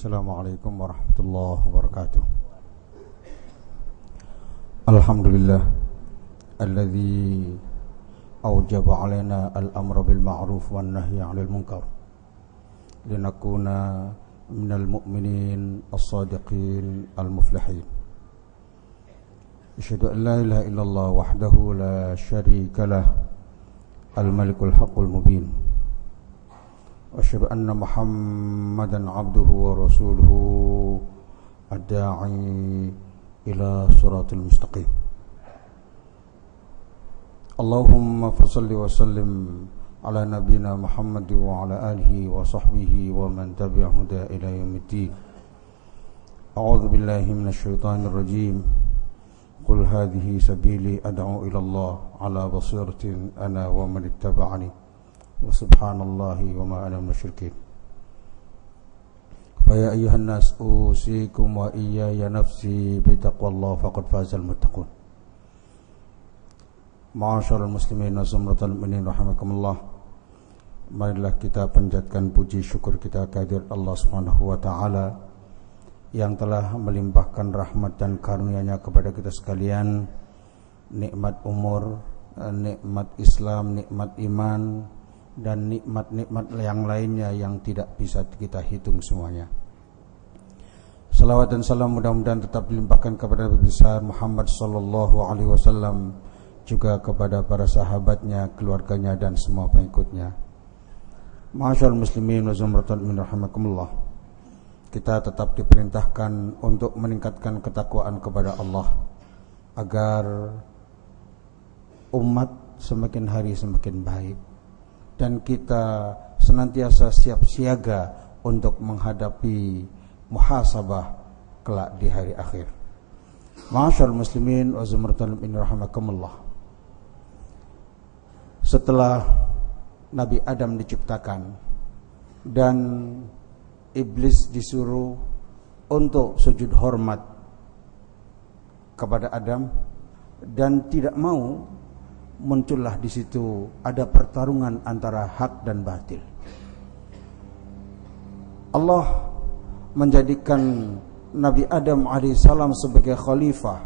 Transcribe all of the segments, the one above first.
Assalamualaikum warahmatullahi wabarakatuh. Alhamdulillah alladzi awjaba alaina al-amra bil ma'ruf wan nahya 'anil munkar linakuna minal mu'minin as-sadiqin al-muflihin. Asyhadu an la ilaha illallah wahdahu la syarika lah al-malikul haqqul mubin. Asyhadu anna Muhammadan abduhu wa rasuluhu ad-da'i ila siratal mustaqim. Allahumma fassalli wa sallim ala nabiyyina Muhammad wa ala alihi wa sahbihi wa man tabi'ahu ila yaumiddin. A'udzu billahi minasy syaithanir rajim. Qul hadhihi sabili ad'u ila Allah ala basiratin ana wa man ittaba'ani. Wa subhanallahi wa ma ana musyrikin. Fa ya ayyuhan nas usikum wa iyaya nafsi bi taqwallah faqad fazal muttaqun. Ma'asyiral muslimin wa zumratal mu'minin rahimakumullah. Marilah kita panjatkan puji syukur kita kehadirat Allah Subhanahu wa taala yang telah melimpahkan rahmat dan karunia-Nya kepada kita sekalian, nikmat umur, nikmat Islam, nikmat iman, dan nikmat-nikmat yang lainnya yang tidak bisa kita hitung semuanya. Salawat dan salam mudah-mudahan tetap dilimpahkan kepada Nabi besar Muhammad sallallahu alaihi wasallam, juga kepada para sahabatnya, keluarganya, dan semua pengikutnya. Ma'asyiral muslimin wa zumratul mu'minin rahimakumullah. Kita tetap diperintahkan untuk meningkatkan ketakwaan kepada Allah agar umat semakin hari semakin baik, dan kita senantiasa siap siaga untuk menghadapi muhasabah kelak di hari akhir. Ma'asyiral muslimin wa zumratul mu'minin rahimakumullah. Setelah Nabi Adam diciptakan dan iblis disuruh untuk sujud hormat kepada Adam dan tidak mau, muncullah di situ ada pertarungan antara hak dan batil. Allah menjadikan Nabi Adam alaihissalam sebagai khalifah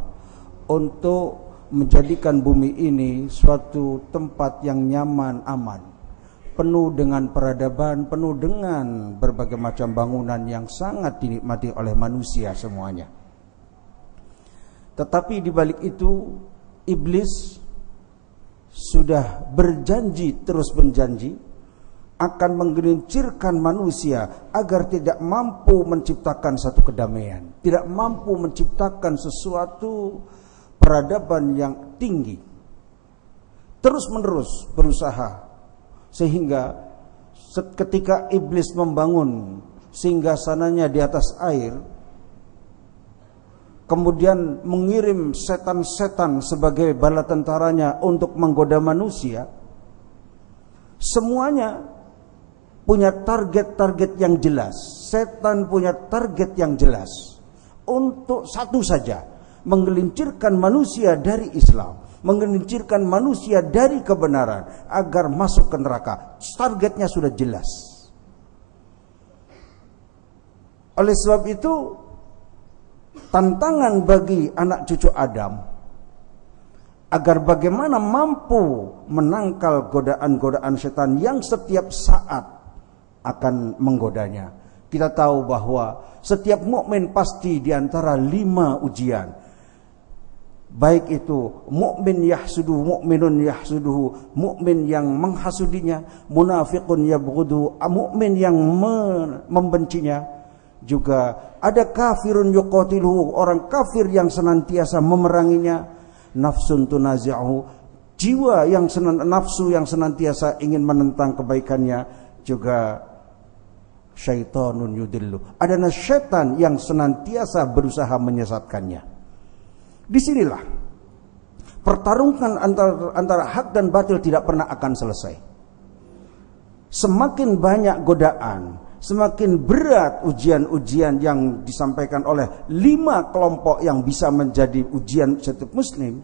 untuk menjadikan bumi ini suatu tempat yang nyaman, aman, penuh dengan peradaban, penuh dengan berbagai macam bangunan yang sangat dinikmati oleh manusia semuanya. Tetapi di balik itu iblis sudah berjanji, terus berjanji akan menggelincirkan manusia agar tidak mampu menciptakan satu kedamaian, tidak mampu menciptakan sesuatu peradaban yang tinggi. Terus menerus berusaha, sehingga ketika iblis membangun singgasananya di atas air, kemudian mengirim setan-setan sebagai bala tentaranya untuk menggoda manusia, semuanya punya target-target yang jelas. Setan punya target yang jelas untuk satu saja, menggelincirkan manusia dari Islam, menggelincirkan manusia dari kebenaran agar masuk ke neraka. Targetnya sudah jelas. Oleh sebab itu, tantangan bagi anak cucu Adam agar bagaimana mampu menangkal godaan-godaan setan yang setiap saat akan menggodanya. Kita tahu bahwa setiap mukmin pasti di antara 5 ujian. Baik itu mukmin yahsuduhu, mukminun yahsuduhu, mukmin yang menghasudinya, munafiqun yabghudu, mukmin yang membencinya. Juga ada kafirun yuqatiluhu, orang kafir yang senantiasa memeranginya. Nafsun tunazi'uhu, jiwa yang nafsu yang senantiasa ingin menentang kebaikannya. Juga syaitanun yudillu, ada syaitan yang senantiasa berusaha menyesatkannya. Disinilah pertarungan antara hak dan batil tidak pernah akan selesai. Semakin banyak godaan, semakin berat ujian-ujian yang disampaikan oleh 5 kelompok yang bisa menjadi ujian setiap muslim,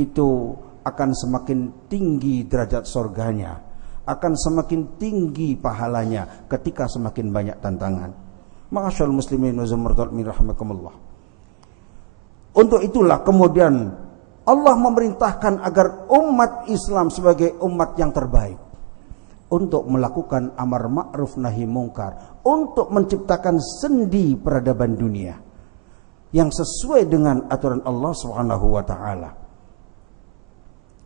itu akan semakin tinggi derajat surganya, akan semakin tinggi pahalanya ketika semakin banyak tantangan. Ma'asyarul muslimin wa zumratul mu'minin rahimakumullah. Untuk itulah kemudian Allah memerintahkan agar umat Islam sebagai umat yang terbaik untuk melakukan amar ma'ruf nahi mungkar, untuk menciptakan sendi peradaban dunia yang sesuai dengan aturan Allah Subhanahu wa taala.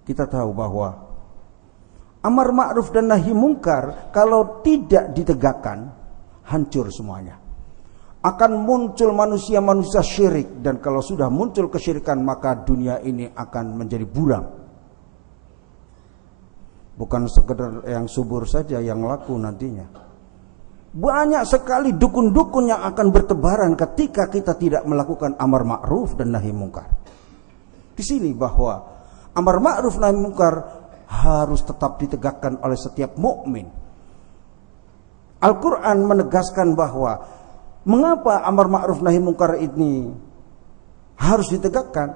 Kita tahu bahwa amar ma'ruf dan nahi mungkar kalau tidak ditegakkan hancur semuanya. Akan muncul manusia-manusia syirik, dan kalau sudah muncul kesyirikan maka dunia ini akan menjadi buram. Bukan sekedar yang subur saja yang laku nantinya. Banyak sekali dukun-dukun yang akan bertebaran ketika kita tidak melakukan amar ma'ruf dan nahi mungkar. Di sini bahwa amar ma'ruf nahi mungkar harus tetap ditegakkan oleh setiap mukmin. Al-Quran menegaskan bahwa mengapa amar ma'ruf nahi mungkar ini harus ditegakkan?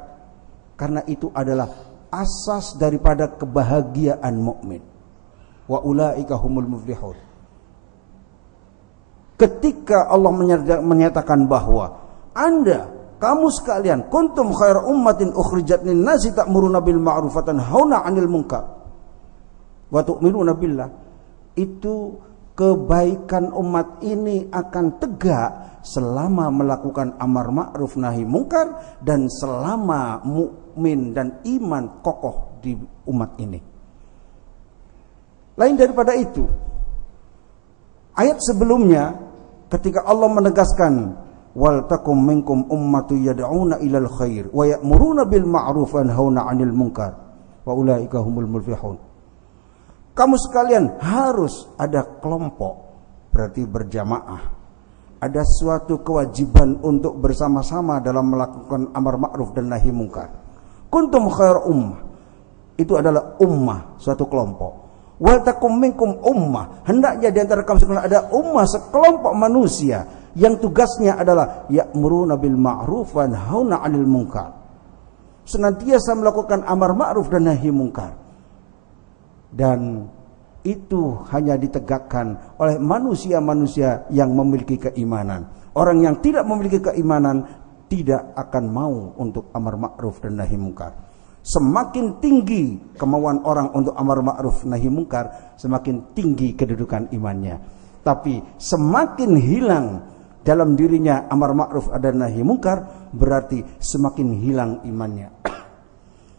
Karena itu adalah asas daripada kebahagiaan mukmin. Wa ulaika humul muflihun. Ketika Allah menyatakan bahwa kamu sekalian kuntum khaira ummatin ukhrijat lin-nasi ta'muruna bil ma'ruf wa tanhauna 'anil munkar wa tu'minuna billah, itu kebaikan umat ini akan tegak selama melakukan amar ma'ruf nahi mungkar dan selama mukmin dan iman kokoh di umat ini. Lain daripada itu, ayat sebelumnya ketika Allah menegaskan wal takum minkum ummatu yad'una ilal khair wa ya'muruna bil ma'ruf wa yanhauna 'anil munkar wa ulaika humul muflihun. Kamu sekalian harus ada kelompok, berarti berjamaah. Ada suatu kewajiban untuk bersama-sama dalam melakukan amar ma'ruf dan nahi mungkar. Kuntum khair ummah, itu adalah ummah, suatu kelompok. Wal takum minkum ummah, hendaknya di antara kamu sekalian ada ummah, sekelompok manusia yang tugasnya adalah ya'muruna bil ma'ruf wa yanhauna 'anil munkar, senantiasa melakukan amar ma'ruf dan nahi mungkar. Dan itu hanya ditegakkan oleh manusia-manusia yang memiliki keimanan. Orang yang tidak memiliki keimanan tidak akan mau untuk amar ma'ruf dan nahi mungkar. Semakin tinggi kemauan orang untuk amar ma'ruf nahi mungkar, semakin tinggi kedudukan imannya. Tapi semakin hilang dalam dirinya amar ma'ruf dan nahi mungkar, berarti semakin hilang imannya.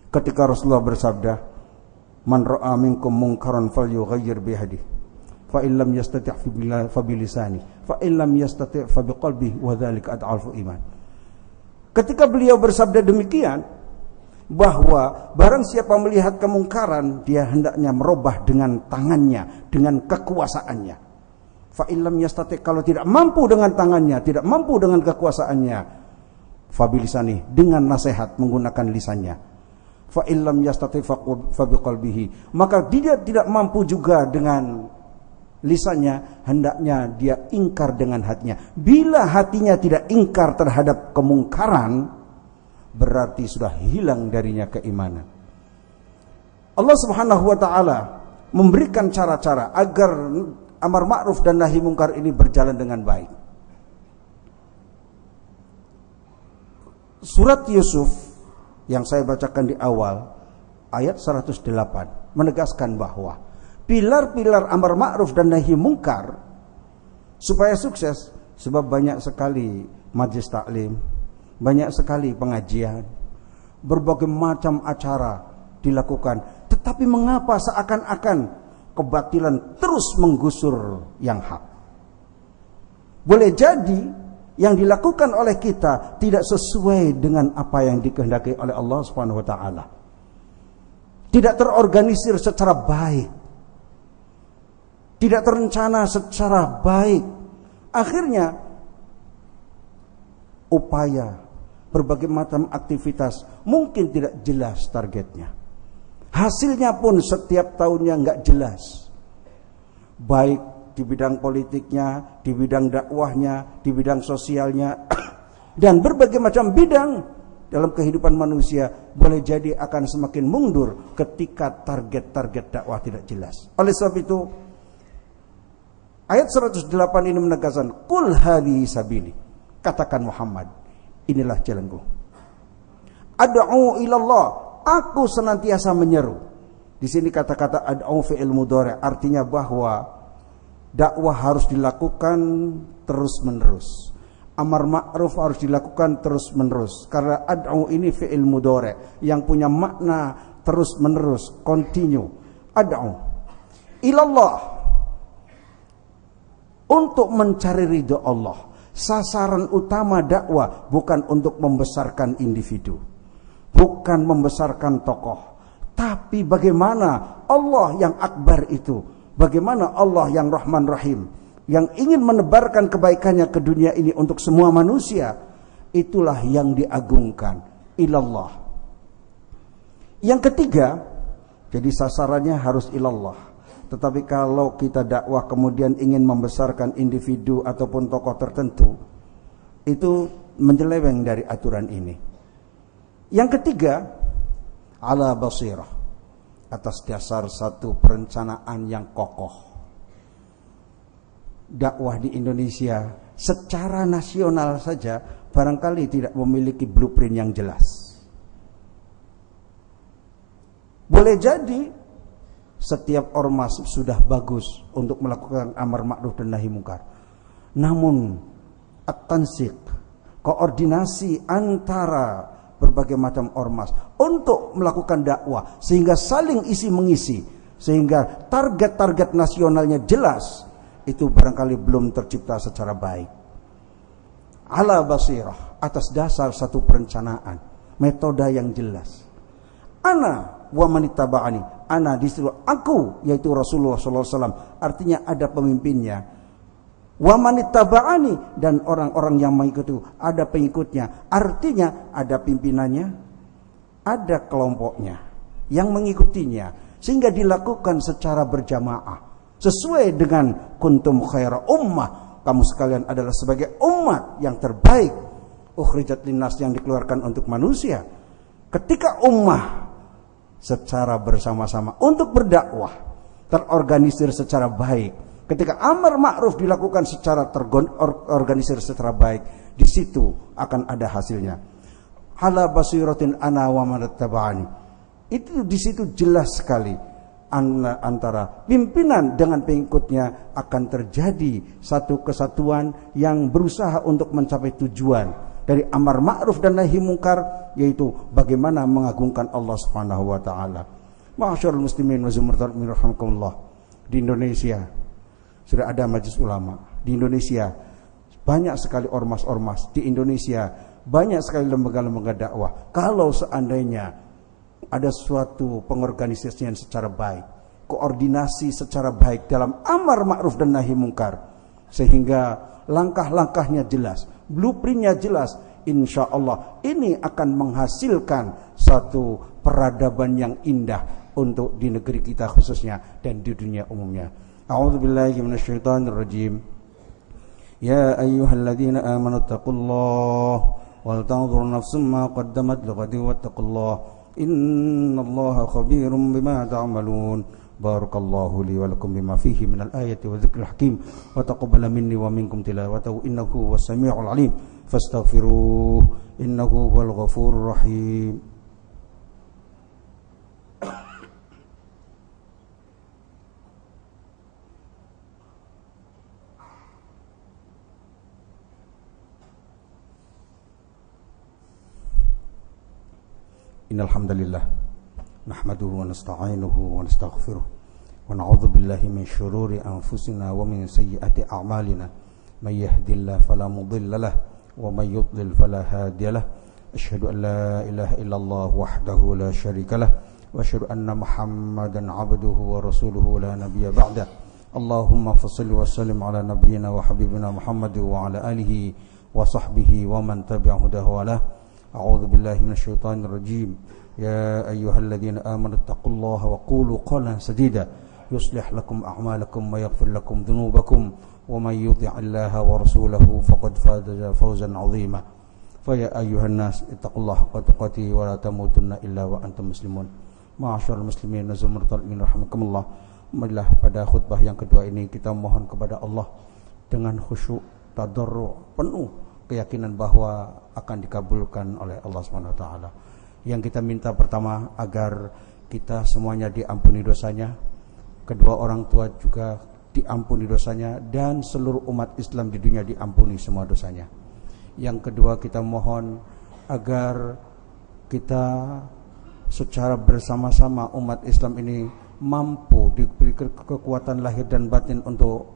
Ketika Rasulullah bersabda, man ra'a minkum munkaran falyughayyir biyadihi fa in lam yastati' fa bilisani fa in lam yastati' fa biqalbihi wa dzalika ad'aful iman. Ketika beliau bersabda demikian, bahwa barang siapa melihat kemungkaran, dia hendaknya merubah dengan tangannya, dengan kekuasaannya. Fa in lam yastati', kalau tidak mampu dengan tangannya, tidak mampu dengan kekuasaannya, fa bilisani, dengan nasihat menggunakan lisannya. Fa illam yastati fa biqalbihi, maka dia tidak mampu juga dengan lisannya, hendaknya dia ingkar dengan hatinya. Bila hatinya tidak ingkar terhadap kemungkaran, berarti sudah hilang darinya keimanan. Allah Subhanahu wa taala memberikan cara-cara agar amar ma'ruf dan nahi mungkar ini berjalan dengan baik. Surat Yusuf yang saya bacakan di awal, ayat 108, menegaskan bahwa pilar-pilar amar ma'ruf dan nahi mungkar supaya sukses, sebab banyak sekali majlis taklim, banyak sekali pengajian, berbagai macam acara dilakukan, tetapi mengapa seakan-akan kebatilan terus menggusur yang hak? Boleh jadi yang dilakukan oleh kita tidak sesuai dengan apa yang dikehendaki oleh Allah Subhanahu wa taala. Tidak terorganisir secara baik. Tidak terencana secara baik. Akhirnya upaya berbagai macam aktivitas mungkin tidak jelas targetnya. Hasilnya pun setiap tahunnya enggak jelas. Baik di bidang politiknya, di bidang dakwahnya, di bidang sosialnya, dan berbagai macam bidang dalam kehidupan manusia boleh jadi akan semakin mundur ketika target-target dakwah tidak jelas. Oleh sebab itu, Ayat 108 ini menegaskan, qul hadhihi sabili. Katakan Muhammad, inilah jalanku. Ad'u ilallah, aku senantiasa menyeru. Di sini kata-kata ad'u fi'il mudhari' artinya bahwa dakwah harus dilakukan terus-menerus. Amar ma'ruf harus dilakukan terus-menerus. Karena ad'u ini fi'il mudhari' yang punya makna terus-menerus, continue. Ad'u ilallah, untuk mencari ridho Allah. Sasaran utama dakwah bukan untuk membesarkan individu, bukan membesarkan tokoh, tapi bagaimana Allah yang akbar itu, bagaimana Allah yang Rahman Rahim, yang ingin menebarkan kebaikannya ke dunia ini untuk semua manusia. Itulah yang diagungkan, ilallah. Yang ketiga, jadi sasarannya harus ilallah. Tetapi kalau kita dakwah kemudian ingin membesarkan individu ataupun tokoh tertentu, itu menyeleweng dari aturan ini. Yang ketiga, ala basirah, atas dasar satu perencanaan yang kokoh. Dakwah di Indonesia secara nasional saja barangkali tidak memiliki blueprint yang jelas. Boleh jadi setiap ormas sudah bagus untuk melakukan amar ma'ruf dan nahi munkar. Namun at-tansik, koordinasi antara berbagai macam ormas untuk melakukan dakwah sehingga saling isi mengisi, sehingga target-target nasionalnya jelas, itu barangkali belum tercipta secara baik. Ala basirah, atas dasar satu perencanaan, metode yang jelas. Ana wa manittaba'ani, ana disuruh aku, yaitu Rasulullah SAW, artinya ada pemimpinnya. Wa manittaba'ani, dan orang-orang yang mengikuti ada pengikutnya, artinya ada pimpinannya, ada kelompoknya yang mengikutinya, sehingga dilakukan secara berjamaah sesuai dengan kuntum khaira ummah, kamu sekalian adalah sebagai umat yang terbaik, ukhrijat linnas, yang dikeluarkan untuk manusia. Ketika ummah secara bersama-sama untuk berdakwah terorganisir secara baik, ketika amar ma'ruf dilakukan secara terorganisir secara baik, di situ akan ada hasilnya. Ala basiratin ana wa man ittaba'ani, itu di situ jelas sekali antara pimpinan dengan pengikutnya akan terjadi satu kesatuan yang berusaha untuk mencapai tujuan dari amar ma'ruf dan nahi munkar, yaitu bagaimana mengagungkan Allah Subhanahu wa taala. Ma'asyiral muslimin wa zumratul rahimakumullah. Di Indonesia sudah ada majelis ulama. Di Indonesia banyak sekali ormas-ormas. Di Indonesia banyak sekali lembaga-lembaga dakwah. Kalau seandainya ada suatu pengorganisasian secara baik, koordinasi secara baik dalam amar ma'ruf dan nahi munkar, sehingga langkah-langkahnya jelas, blueprintnya jelas, insya Allah ini akan menghasilkan satu peradaban yang indah untuk di negeri kita khususnya dan di dunia umumnya. A'udzubillahi minasyaitonir rajim. Ya ayyuhalladzina amanu taqullaha wal tanzur nafsum ma qaddamat lighadin wattaqullaha innallaha khabirum bima ta'malun. Barakallahu li wa lakum bima fihi minal ayati wa dzikril hakim wa taqabbala minni wa minkum tilawatahu innahu huwas samiul alim fastaghfiruh innahu huwal ghafurur rahim. Innal hamdalillah nahmaduhu wa nasta'inuhu wa nastaghfiruh wa na'udzu billahi min shururi anfusina wa min sayyiati a'malina may yahdihillahu fala mudilla lahu wa may yudlil fala hadiya lahu asyhadu an la ilaha illallah wahdahu la syarika lahu wa asyhadu anna muhammadan 'abduhu wa rasuluhu la nabiyya ba'da. Allahumma fashalli wa sallim ala nabiyyina wa habibina Muhammad wa ala alihi wa sahbihi wa man tabi'a hudahu wa la. A'udzu billahi minasyaitonir rajim. Ya ayyuhalladzina amanu taqullaha wa qulu qawlan sadida yuslih lakum a'malakum wa yaghfir lakum dhunubakum wa may yuti'illaha wa rasulahu faqad faza fawzan 'azima. Fa ya ayyuhan nas ittaqullaha haqqa tuqatih wa la tamutunna illa wa antum muslimun. Ma'asyiral muslimin wa zumratul mu'minin rahimakumullah. Marilah pada khutbah yang kedua ini kita mohon kepada Allah dengan khusyuk, tadarru', penuh keyakinan bahwa akan dikabulkan oleh Allah Subhanahu wa taala. Yang kita minta pertama agar kita semuanya diampuni dosanya, kedua orang tua juga diampuni dosanya, dan seluruh umat Islam di dunia diampuni semua dosanya. Yang kedua kita mohon agar kita secara bersama-sama umat Islam ini mampu diberi kekuatan lahir dan batin untuk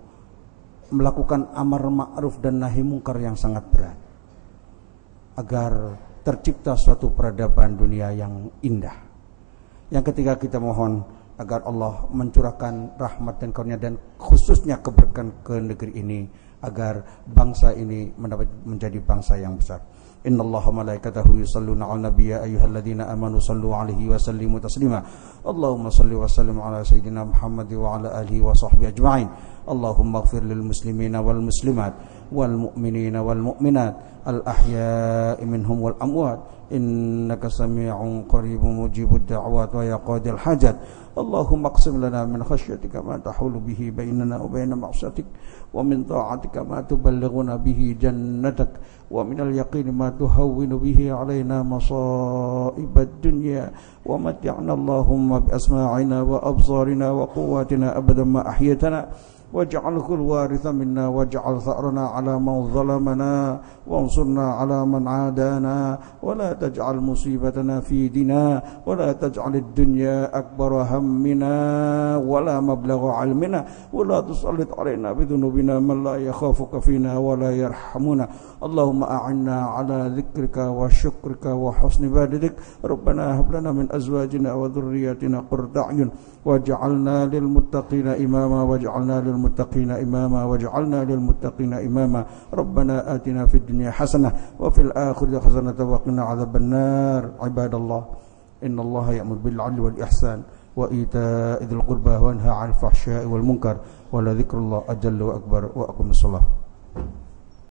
melakukan amar ma'ruf dan nahi mungkar yang sangat berat, agar tercipta suatu peradaban dunia yang indah. Yang ketiga kita mohon agar Allah mencurahkan rahmat dan karunia dan khususnya keberkahan ke negeri ini, agar bangsa ini menjadi bangsa yang besar. Innallaha malaikatahu yusalluna 'alan nabiyyi ayyuhalladzina amanu sallu 'alaihi wa sallimu taslima. Allahumma salli wa sallim 'ala sayyidina Muhammad wa 'ala alihi wa sahbihi ajma'in. Allahumma ighfir lil muslimina wal muslimat wal mu'minina wal mu'minat al ahya'i minhum wal amwat innaka sami'un qaribun mujibud da'wat wa ya qadil hajat. Allahumma aqsim lana min khashyatika ma tahulu bihi bainana wa baina ma'siyatik wa min ta'atika ma tuballighuna bihi jannatak wa min al-yaqini ma tuhawwinu bihi 'alaina masa'ibad dunya wa mat'ina Allahumma bi asma'ina wa absarina wa quwwatina abadan ma ahyaytana waj'alhu al-waritha minna waj'al tha'rana 'ala man zalamana wansurna 'ala man 'adana wa la taj'al musibatana fi dina wa la taj'al ad-dunya akbara hammina wa la mablagha 'ilmina wa la tusallit 'alaina bi dhunubina man la yakhafuka fina wa la yarhamuna. Allahumma a'inna 'ala dzikrika wa syukrika wa husni ibadatik. Rabbana hab lana min azwajina wa dhurriyyatina qurrata a'yun waj'alna lil muttaqina imama waj'alna lil muttaqina imama waj'alna lil muttaqina imama. Rabbana atina fid dunya hasanah wa fil akhirati hasanah wa qina adzaban nar. Ibadallah, innallaha ya'muru bil 'adli wal ihsan wa ita'i dzil qurba wa yanha 'anil fahsya'i wal munkar wa la dzikrullah ajalla wa akbar. Wa aqimus shalah.